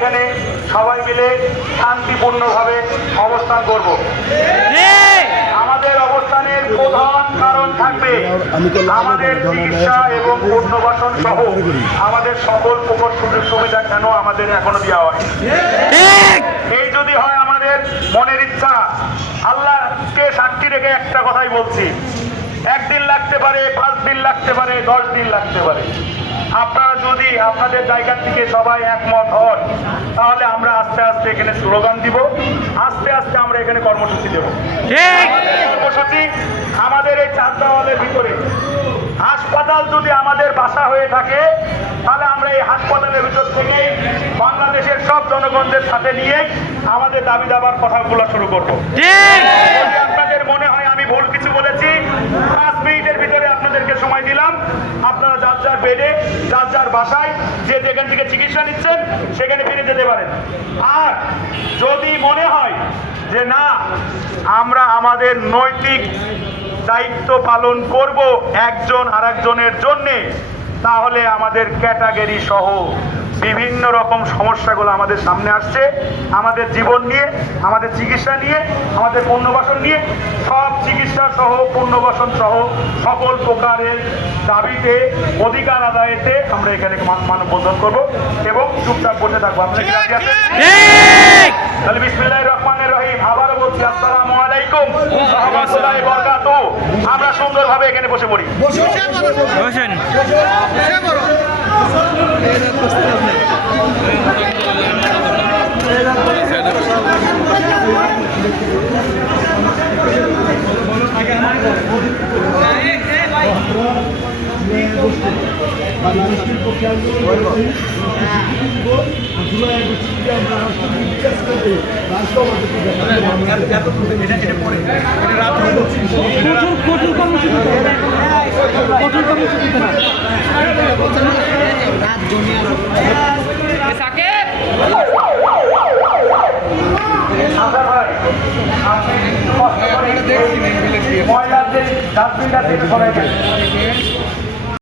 এখানে সবাই মিলে শান্তিপূর্ণভাবে অবস্থান করব। আমাদের অবস্থানের প্রধান কারণ থাকবে আমাদের চিকিৎসা এবং পুনর্বাসন সহ আমাদের সকল প্রকার সুযোগ সুবিধা কেন আমাদের এখনো দেওয়া হয়। এই যদি হয় আমাদের মনের ইচ্ছা, আল্লাহকে সাক্ষী রেখে একটা কথাই বলছি, একদিন লাগতে পারে, 5 দিন লাগতে পারে, 10 দিন লাগতে পারে। আপনারা যদি আপনাদের জায়গা থেকে সবাই একমত হন তাহলে আমরা আস্তে আস্তে এখানে স্লোগান দিব, আস্তে আস্তে আমরা এখানে কর্মসূচি দেব। কর্মসূচি আমাদের এই 4 দেওয়ালের ভিতরে। হাসপাতাল যদি আমাদের বাসা হয়ে থাকে তাহলে আমরা এই হাসপাতালের ভিতর থেকে বাংলাদেশের সব জনগণদের সাথে নিয়ে আমাদের দাবি দাবার কথাগুলো শুরু করবো। যদি আপনাদের মনে হয় আমি ভুল কিছু বলেছি, 5 মিনিটের ভিতরে আপনাদেরকে সময় দিলাম, আপনারা যার যার বেডে যার যার বাসায় যে যেখান থেকে চিকিৎসা নিচ্ছেন সেখানে ফিরে যেতে পারেন। আর যদি মনে হয় যে না আমরা আমাদের নৈতিক দায়িত্ব পালন করব একজন আরেকজনের জন্যে, তাহলে আমাদের ক্যাটাগরি সহ বিভিন্ন রকম সমস্যাগুলো আমাদের সামনে আসছে। আমাদের জীবন নিয়ে, আমাদের চিকিৎসা নিয়ে, আমাদের পুনর্বাসন নিয়ে, সব চিকিৎসা সহ পুনর্বাসন সহ সকল প্রকারের দাবিতে অধিকার আদায়েতে আমরা এখানে মানববন্ধন করব এবং চুপচাপ বসে থাকবো। আপনারা কি রাজি আছেন? তাহলে বিসমিল্লাহির রহমানির রহিম। আবারও বলছি আসসালামু আলাইকুম ওয়া রাহমাতুল্লাহি ওয়া বারাকাতুহু। আমরা সুন্দরভাবে এখানে বসে পড়ি। বসেন। ময়লার যে ডাস্টবিনটা থেকে সরাই দেন।